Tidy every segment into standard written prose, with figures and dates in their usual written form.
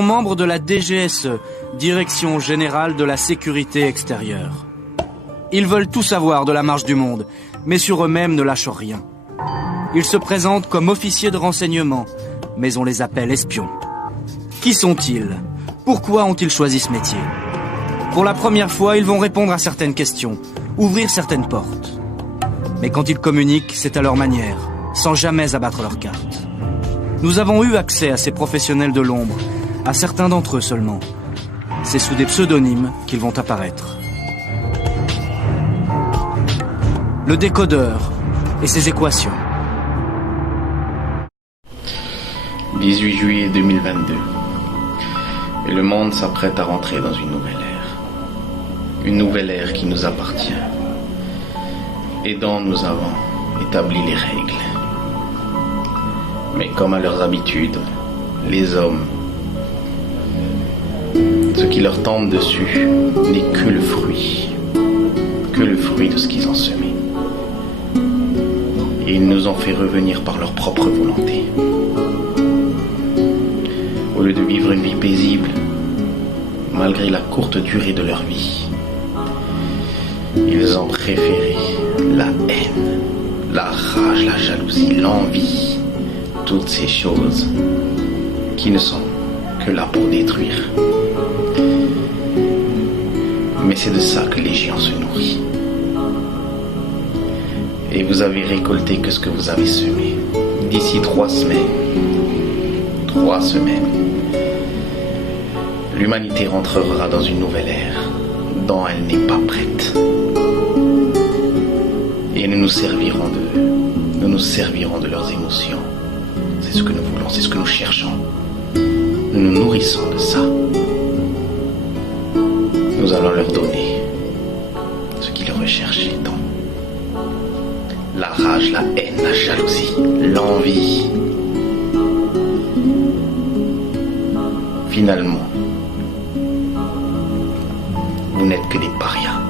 sont membres de la DGSE, Direction Générale de la Sécurité Extérieure. Ils veulent tout savoir de la marche du monde, mais sur eux-mêmes ne lâchent rien. Ils se présentent comme officiers de renseignement, mais on les appelle espions. Qui sont-ils? Pourquoi ont-ils choisi ce métier? Pour la première fois, ils vont répondre à certaines questions, ouvrir certaines portes. Mais quand ils communiquent, c'est à leur manière, sans jamais abattre leurs cartes. Nous avons eu accès à ces professionnels de l'ombre, à certains d'entre eux seulement. C'est sous des pseudonymes qu'ils vont apparaître. Le décodeur et ses équations. 18 juillet 2022. Et le monde s'apprête à rentrer dans une nouvelle ère. Une nouvelle ère qui nous appartient. Et dont nous avons établi les règles. Mais comme à leurs habitudes, les hommes, ce qui leur tombe dessus n'est que le fruit de ce qu'ils ont semé. Et ils nous ont fait revenir par leur propre volonté. Au lieu de vivre une vie paisible, malgré la courte durée de leur vie, ils ont préféré la haine, la rage, la jalousie, l'envie, toutes ces choses qui ne sont que là pour détruire. Mais c'est de ça que les géants se nourrissent. Et vous avez récolté que ce que vous avez semé. D'ici 3 semaines, l'humanité rentrera dans une nouvelle ère dont elle n'est pas prête. Et nous nous servirons de leurs émotions. C'est ce que nous voulons, c'est ce que nous cherchons. Nous nous nourrissons de ça. Nous allons leur donner ce qu'ils recherchaient tant. La rage, la haine, la jalousie, l'envie. Finalement, vous n'êtes que des parias.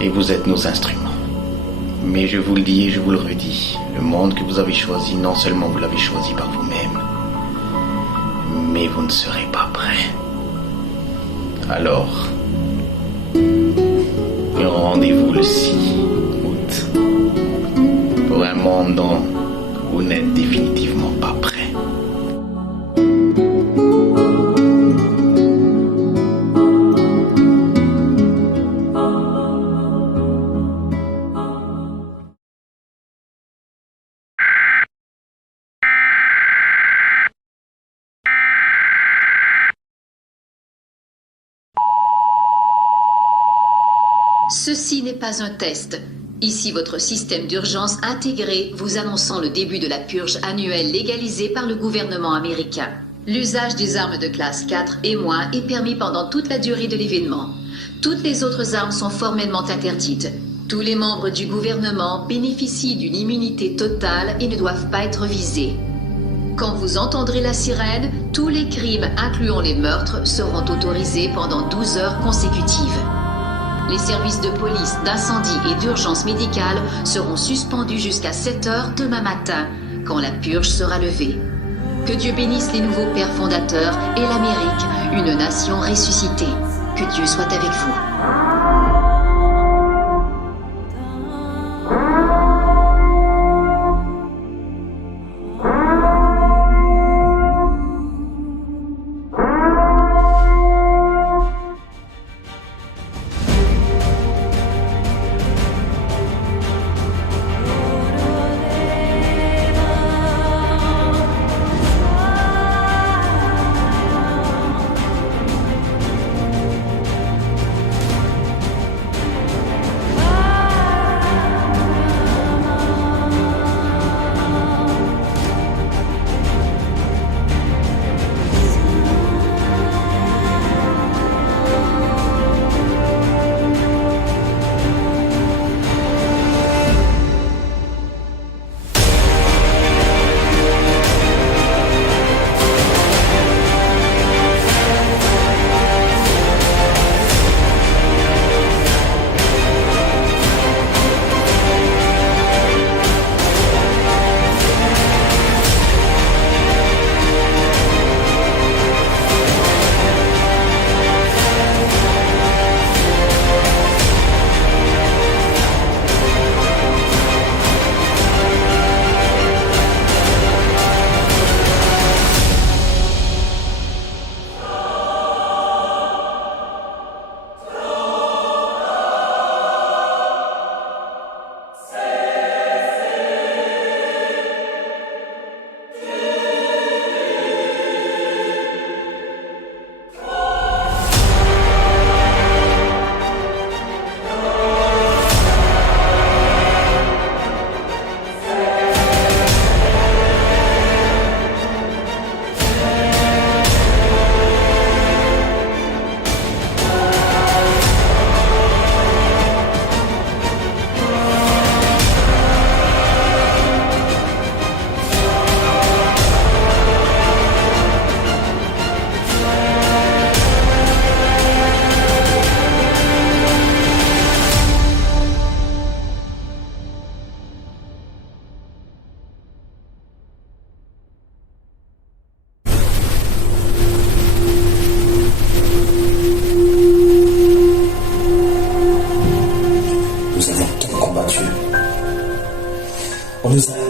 Et vous êtes nos instruments. Mais je vous le dis et je vous le redis, le monde que vous avez choisi, non seulement vous l'avez choisi par vous-même, mais vous ne serez pas prêts. Alors, rendez-vous le 6 août pour un monde dont vous n'êtes définitivement pas prêts. Ceci n'est pas un test. Ici votre système d'urgence intégré vous annonçant le début de la purge annuelle légalisée par le gouvernement américain. L'usage des armes de classe 4 et moins est permis pendant toute la durée de l'événement. Toutes les autres armes sont formellement interdites. Tous les membres du gouvernement bénéficient d'une immunité totale et ne doivent pas être visés. Quand vous entendrez la sirène, tous les crimes, incluant les meurtres, seront autorisés pendant 12 heures consécutives. Les services de police, d'incendie et d'urgence médicale seront suspendus jusqu'à 7 heures demain matin, quand la purge sera levée. Que Dieu bénisse les nouveaux pères fondateurs et l'Amérique, une nation ressuscitée. Que Dieu soit avec vous.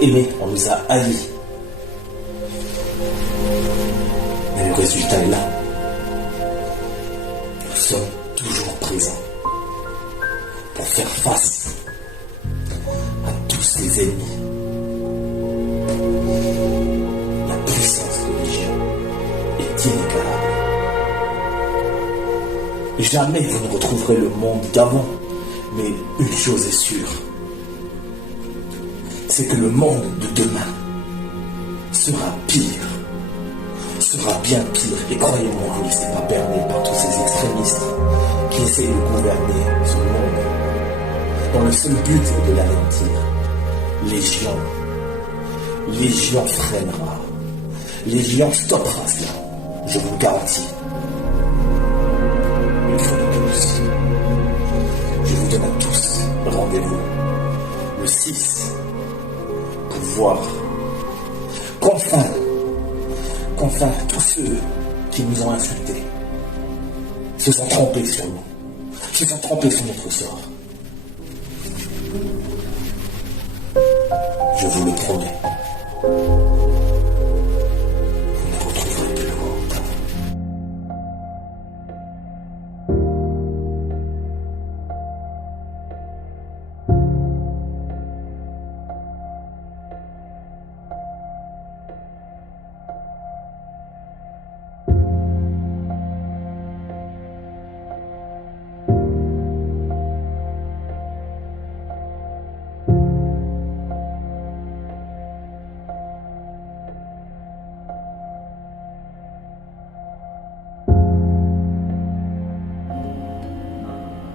aimés, on nous a haïs. Mais le résultat est là. Nous sommes toujours présents pour faire face à tous ces ennemis. La puissance de Légion est inégalable. Et jamais vous ne retrouverez le monde d'avant. Mais une chose est sûre, c'est que le monde de demain sera pire, sera bien pire. Et croyez-moi, ne laissez pas berner par tous ces extrémistes qui essayent de gouverner ce monde dans le seul but de l'anéantir. Légion freinera, Légion stoppera cela, je vous le garantis. Une fois de plus, je vous donne à tous rendez-vous le 6 pour voir qu'enfin tous ceux qui nous ont insultés se sont trompés sur nous, se sont trompés sur notre sort. Je vous le promets. Vous ne retrouverez plus le monde.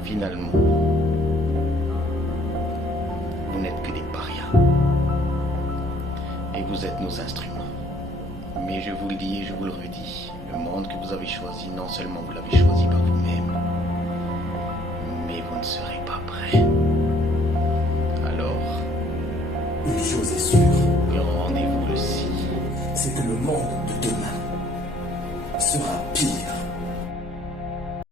Finalement, vous n'êtes que des parias. Et vous êtes nos instruments. Mais je vous le dis et je vous le redis, le monde que vous avez choisi, non seulement vous l'avez choisi par vous-même, mais vous ne serez pas prêts. Alors, une chose est sûre, rendez-vous le 6. c'est que le monde de demain sera pire,